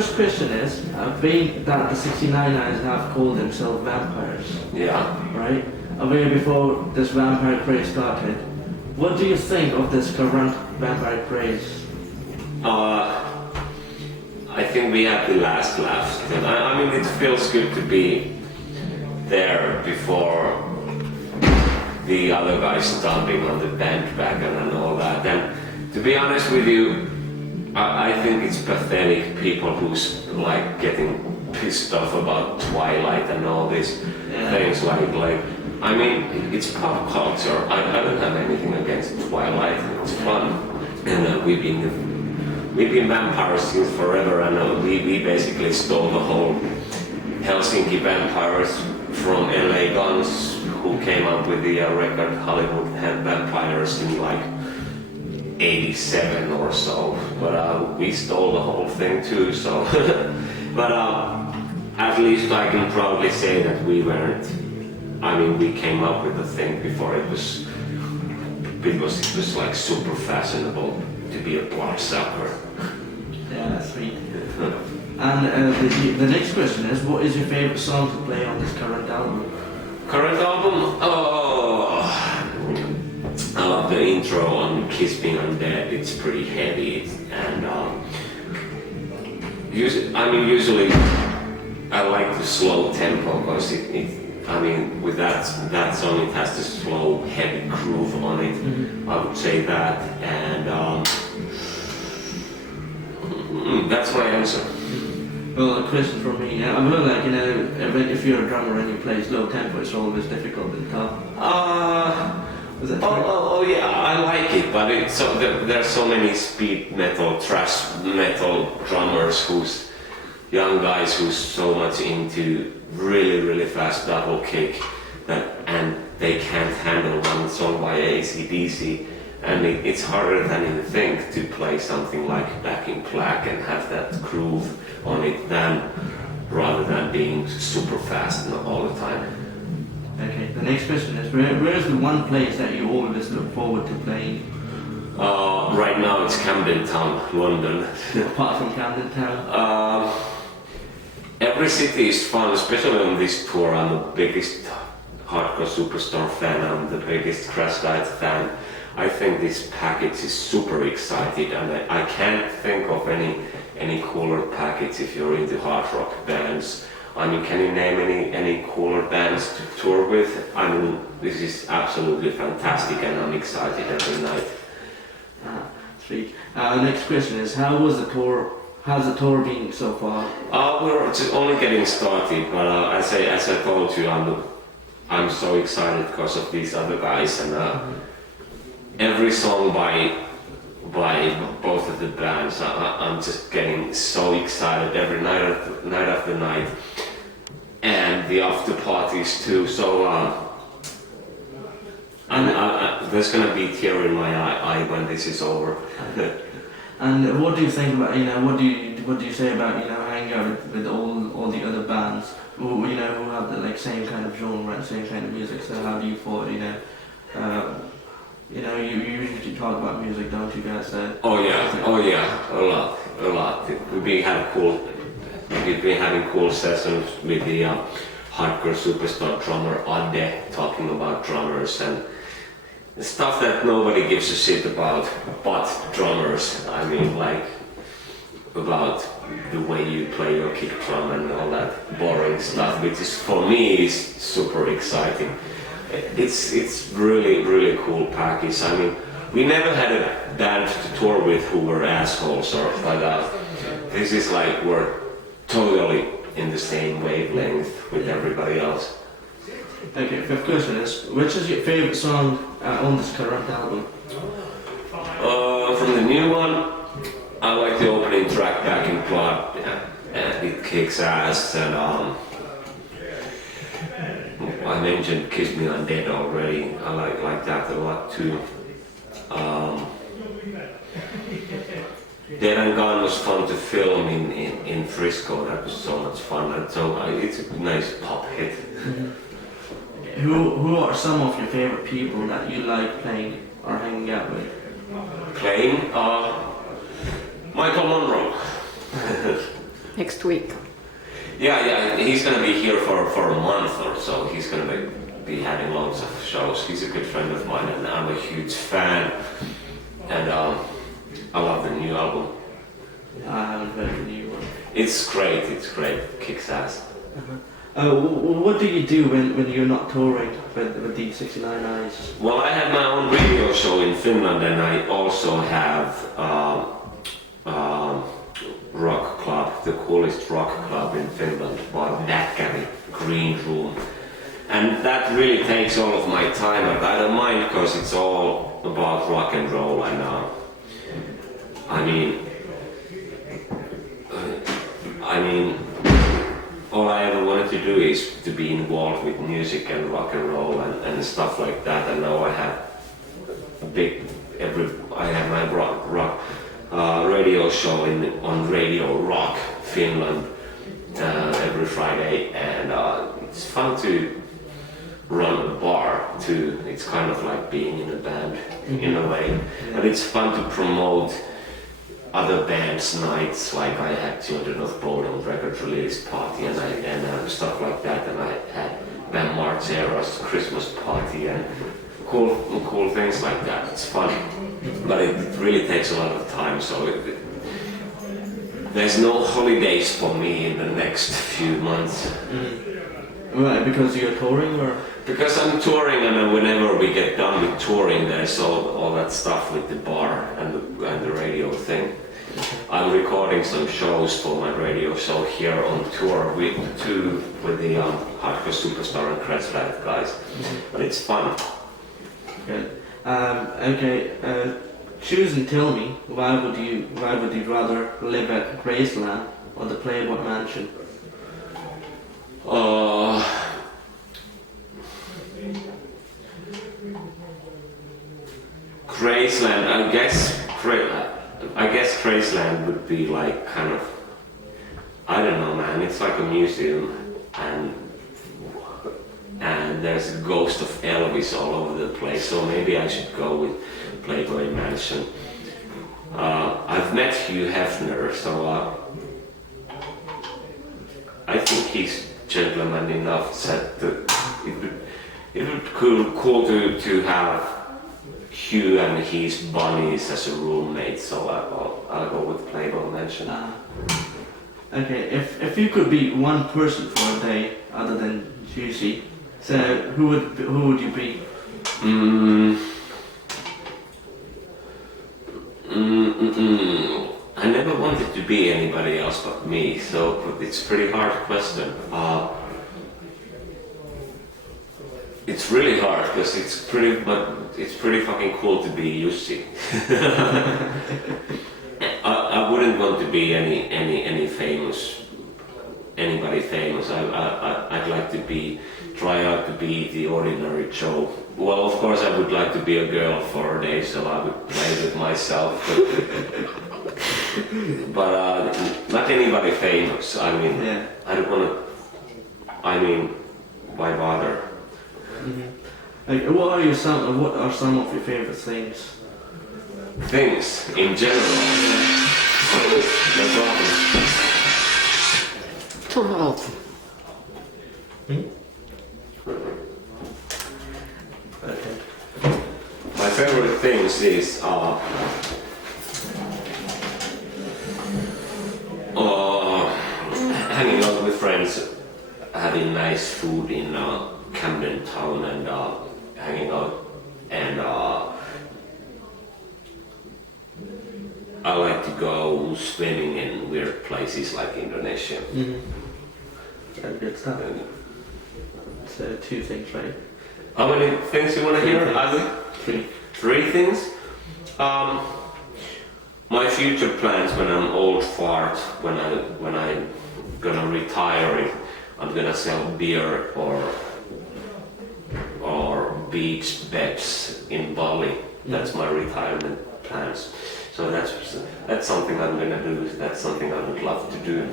First question is, being that the 69ers have called themselves vampires, Yeah. right? Way before this vampire craze started, what do you think of this current vampire craze? I think we had the last laugh. I mean, it feels good to be there before the other guys stomping on the bandwagon and all that. And to be honest with you, I think it's pathetic people who's like getting pissed off about Twilight and all these things like I mean, it's pop culture. I don't have anything against Twilight. It's fun, and we've been vampires since forever, and we basically stole the whole Helsinki vampires from LA Guns, who came up with the record Hollywood had vampires in like 87 or so, but we stole the whole thing too, so but at least I can proudly say that we weren't, I mean, we came up with the thing before it was like super fashionable to be a bloodsucker. Yeah, that's sweet. And the next question is, what is your favorite song to play on this current album? Current album? Oh, I love the intro on Kiss Me Undead. It's pretty heavy, and usually I like the slow tempo because I mean, with that song, it has the slow, heavy groove on it. Mm-hmm. I would say that, and that's my answer. Well, a question from me. I feel like, you know, if you're a drummer and you play slow tempo, it's always difficult and tough. Yeah, I like it, but there's so many speed metal, thrash metal drummers young guys who's so much into really fast double kick and they can't handle one song by AC/DC, and it's harder than you think to play something like Back in Black and have that groove on it rather than being super fast all the time. Okay, the next question is, where is the one place that you always look forward to playing? Right now it's Camden Town, London. Apart from Camden Town? Every city is fun, especially on this tour. I'm the biggest hardcore superstar fan, I'm the biggest KrashCity fan. I think this package is super exciting, and I can't think of any cooler package if you're into hard rock bands. I mean, can you name any cooler bands to tour with? I mean, this is absolutely fantastic, and I'm excited every night. Sweet. Next question is, how's the tour been so far? We're just only getting started, but as I told you, I'm so excited because of these other guys, and every song by both of the bands, I'm just getting so excited every night after night, and the after parties too. So there's gonna be a tear in my eye when this is over. And what do you think about, you know, what do you say about, you know, hanging out with all the other bands who, you know, who have the like same kind of genre and same kind of music? So how do you feel, you know, you usually talk about music, don't you guys? Oh yeah, a lot. We've been having cool sessions with the hardcore superstar drummer Adde, talking about drummers and stuff that nobody gives a shit about but drummers. I mean, like about the way you play your kick drum and all that boring stuff, which is for me is super exciting. It's really cool package. I mean, we never had a band to tour with who were assholes or like that. This is like we're totally in the same wavelength with everybody else. Okay, fifth question is, which is your favorite song on this current album? From the new one, I like the opening track, Back in Blood, and it kicks ass, and I mentioned Kiss Me Undead already. I like that a lot too. Dead and Gone was fun to film in Frisco. That was so much fun, and so it's a nice pop hit. Mm-hmm. Who are some of your favorite people that you like playing or hanging out with? Playing? Michael Monroe. next week. Yeah, he's gonna be here for a month or so. He's gonna be having lots of shows. He's a good friend of mine, and I'm a huge fan. And I love the new album. I haven't heard the new one. It's great. Kicks ass. What do you do when you're not touring with the 69 Eyes? Well, I have my own radio show in Finland, and I also have rock club, the coolest rock club in Finland, called Dakari Green Room. And that really takes all of my time, but I don't mind because it's all about rock and roll. And I mean, all I ever wanted to do is to be involved with music and rock and roll and stuff like that. And now I have my rock radio show on Radio Rock Finland every Friday, and it's fun to run a bar too. It's kind of like being in a band in a way, but it's fun to promote other bands' nights. Like I had Children of Bodom record release party and stuff like that, and I had Ben Margera's Christmas party and cool things like that. It's fun, but it really takes a lot of time. So there's no holidays for me in the next few months. Right, because you're touring, or? Because I'm touring, and whenever we get done with touring, there's all that stuff with the bar and the radio thing. I'm recording some shows for my radio show here on tour with the Hardcore Superstar and KrashCity guys, but it's fun. Good. Okay. Choose and tell me, why would you rather live at Graceland or the Playboy Mansion? Graceland, I guess Graceland would be like kind of, I don't know, man. It's like a museum, and there's a ghost of Elvis all over the place. So maybe I should go with Playboy Mansion. I've met Hugh Hefner, so I think he's gentleman enough that it would be cool to have Hugh and his bunnies as a roommate, so I'll go with Playboy Mansion. Okay, if you could be one person for a day other than Jussi, so who would you be? I never wanted to be anybody else but me, so it's a pretty hard question. It's really hard because it's pretty fucking cool to be Jussi. I wouldn't want to be anybody famous. I'd like to try out to be the ordinary Joe. Well, of course, I would like to be a girl for a day, so I would play with myself. But not anybody famous. I mean, yeah. I don't want to. I mean, why bother? Like, what are some of your favorite things? Things in general. No problem. Tomorrow. Okay. My favorite things is hanging out with friends, having nice food in Camden Town, and hanging out, and I like to go swimming in weird places like Indonesia. That's good stuff. So 2 things, right? How many things you want to hear? Three. 3 things? My future plans when I'm old fart, when I'm gonna retire, I'm gonna sell beer or beach beds in Bali. That's my retirement plans. So that's something I'm gonna do. That's something I would love to do.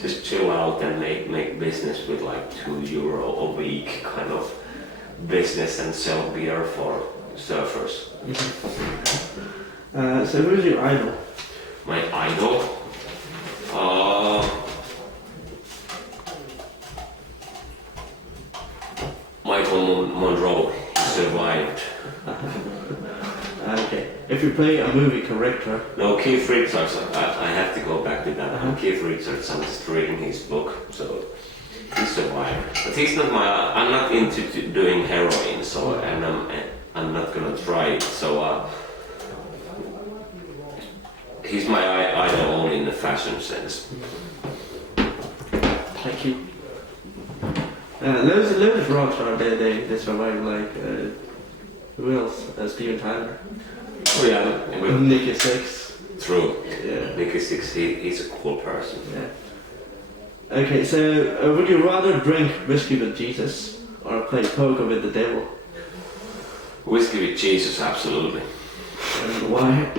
Just chill out and make business with like €2 a week kind of business and sell beer for surfers. So who's your idol? My idol? Monroe. He survived. Okay. If you play a movie character. No, Keith Richards. I have to go back to that. Keith Richards. I'm just reading his book, so he survived. But he's not I'm not into doing heroin, so and I'm not gonna try it. So he's my idol only in the fashion sense. Thank you. Loads of rock stars, they survive, like, who else? Steven Tyler. Oh yeah. Nicky Six. True. Yeah. Nicky Six, he's a cool person. Yeah. Okay, so would you rather drink whiskey with Jesus or play poker with the devil? Whiskey with Jesus, absolutely. And why?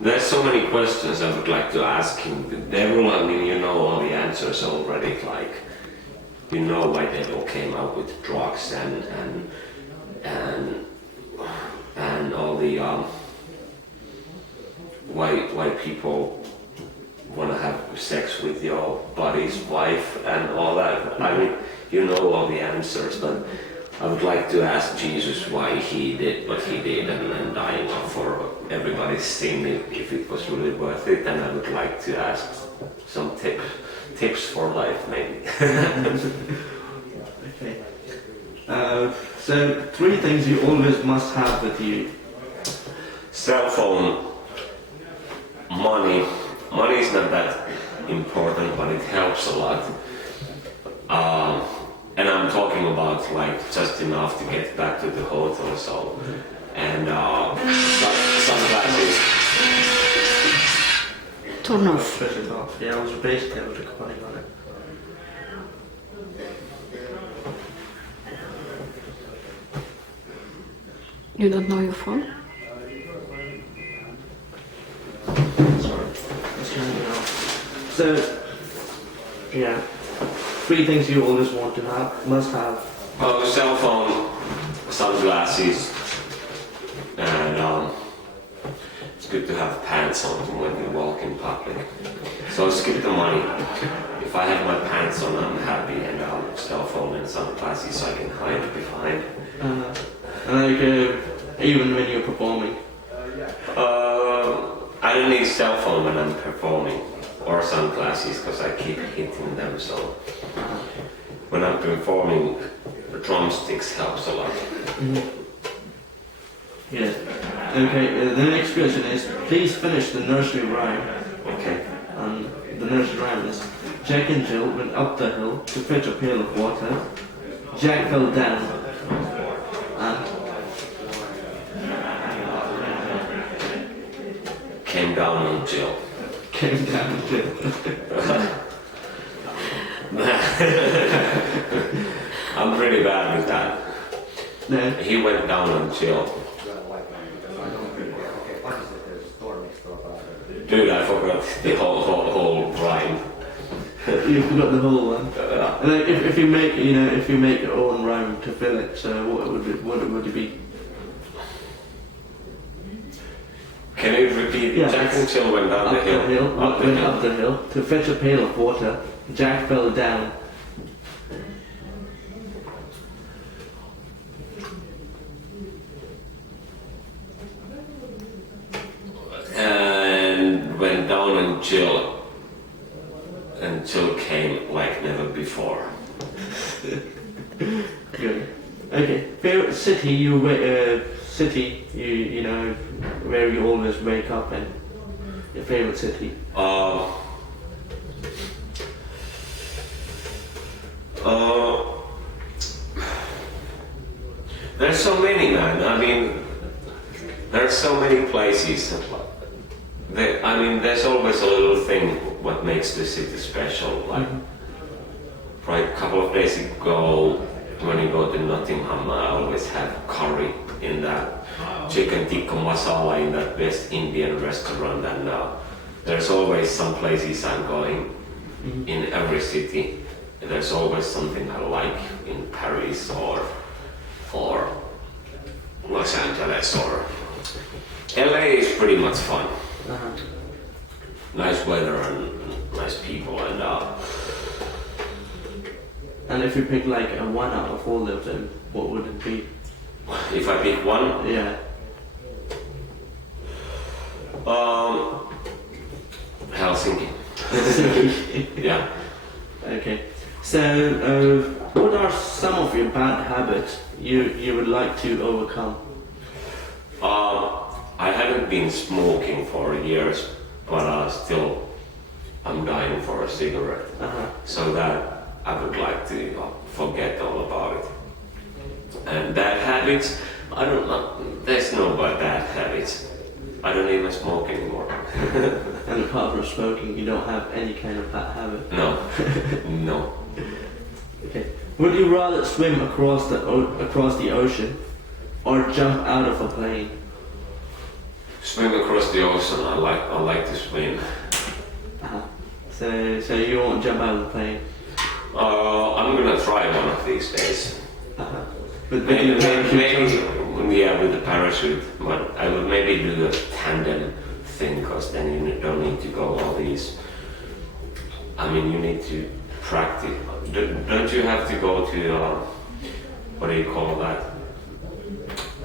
There's so many questions I would like to ask him. The devil, I mean, you know all the answers already. Like, you know why devil came out with drugs and all the why people want to have sex with your buddy's wife and all that. I mean, you know all the answers, but I would like to ask Jesus why he did what he did and dying for everybody's sin, if it was really worth it. And I would like to ask some tips for life, maybe. Okay. So 3 things you always must have with you. Cell phone, money. Money is not that important, but it helps a lot. And I'm talking about like just enough to get back to the hotel, so. And sunglasses. Turn off. Switch it off. Yeah, I was basically recording on it. You don't know your phone? Sorry. Let's turn it off. So, yeah. 3 things you always want to have, must have. Oh, cell phone, sunglasses, and it's good to have pants on when you walk in public. So skip the money. If I have my pants on, I'm happy, and cell phone and sunglasses so I can hide behind. Even when you're performing. I don't need cell phone when I'm performing, or sunglasses, because I keep hitting them, so when I'm performing, the drumsticks helps a lot. Yeah. Okay, the next question is, please finish the nursery rhyme. Okay. The nursery rhyme is, Jack and Jill went up the hill to fetch a pail of water. Jack fell down. And Came down on Jill. came down to Jill. I'm pretty bad with that. No. He went down on Jill. Dude, I forgot the whole rhyme. You forgot the whole one. Like if you make your own rhyme to fill it, so what would it be? Can you repeat? Yeah, Jack and Jill went down the hill. Up the hill to fetch a pail of water. Jack fell down. And went down on Jill. And Jill came like never before. Good. Okay. Favorite city you know where you always wake up in. Your favorite city. There's so many, man. I mean, there's so many places. There's always a little thing what makes the city special. Like, right, a couple of days ago, when you go to Nottingham, I always have curry in that chicken tikka masala in that best Indian restaurant, and there's always some places I'm going in every city. There's always something I like in Paris or Los Angeles or LA is pretty much fun. Nice weather and nice people, and And if you pick like a one out of all of them, what would it be? If I pick one, Yeah. Helsinki. Yeah. Okay. So, what are some of your bad habits you would like to overcome? I haven't been smoking for years, but still I'm dying for a cigarette. So that I would like to forget all about it. And bad habits, I don't know. There's no bad habits. I don't even smoke anymore. And apart from smoking, you don't have any kind of bad habit? No. No. Okay. Would you rather swim across the ocean or jump out of a plane? Swim across the ocean. I like to swim. So you won't jump out of the plane? I'm gonna try one of these days. But Maybe, yeah, with the parachute. But I would maybe do a tandem thing, because then you don't need to go all these. I mean, you need to practice. Don't you have to go to what do you call that?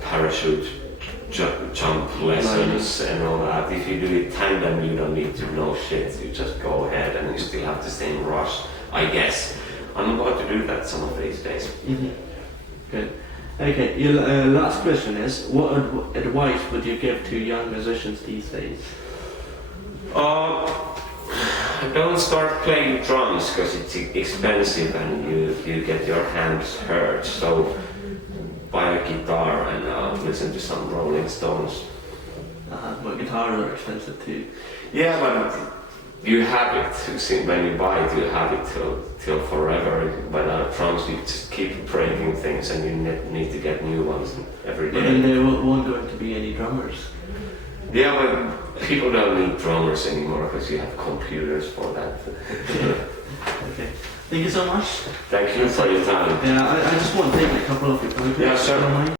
Parachute jump lessons and all that. If you do it tandem, you don't need to know shit. You just go ahead and you still have the same rush, I guess. I'm about to do that some of these days. Good. Okay, your last question is, what advice would you give to young musicians these days? Don't start playing drums, because it's expensive and you get your hands hurt. So buy a guitar and listen to some Rolling Stones. But guitars are expensive too. Yeah, but you have it. You see, when you buy it, you have it till forever. But drums, you just keep breaking things, and you need to get new ones every day. But then there won't going to be any drummers. Yeah, but people don't need drummers anymore, because you have computers for that. Okay. Thank you so much. Thank you for your time. Yeah, I just want to take a couple of your photos. Yeah, sure.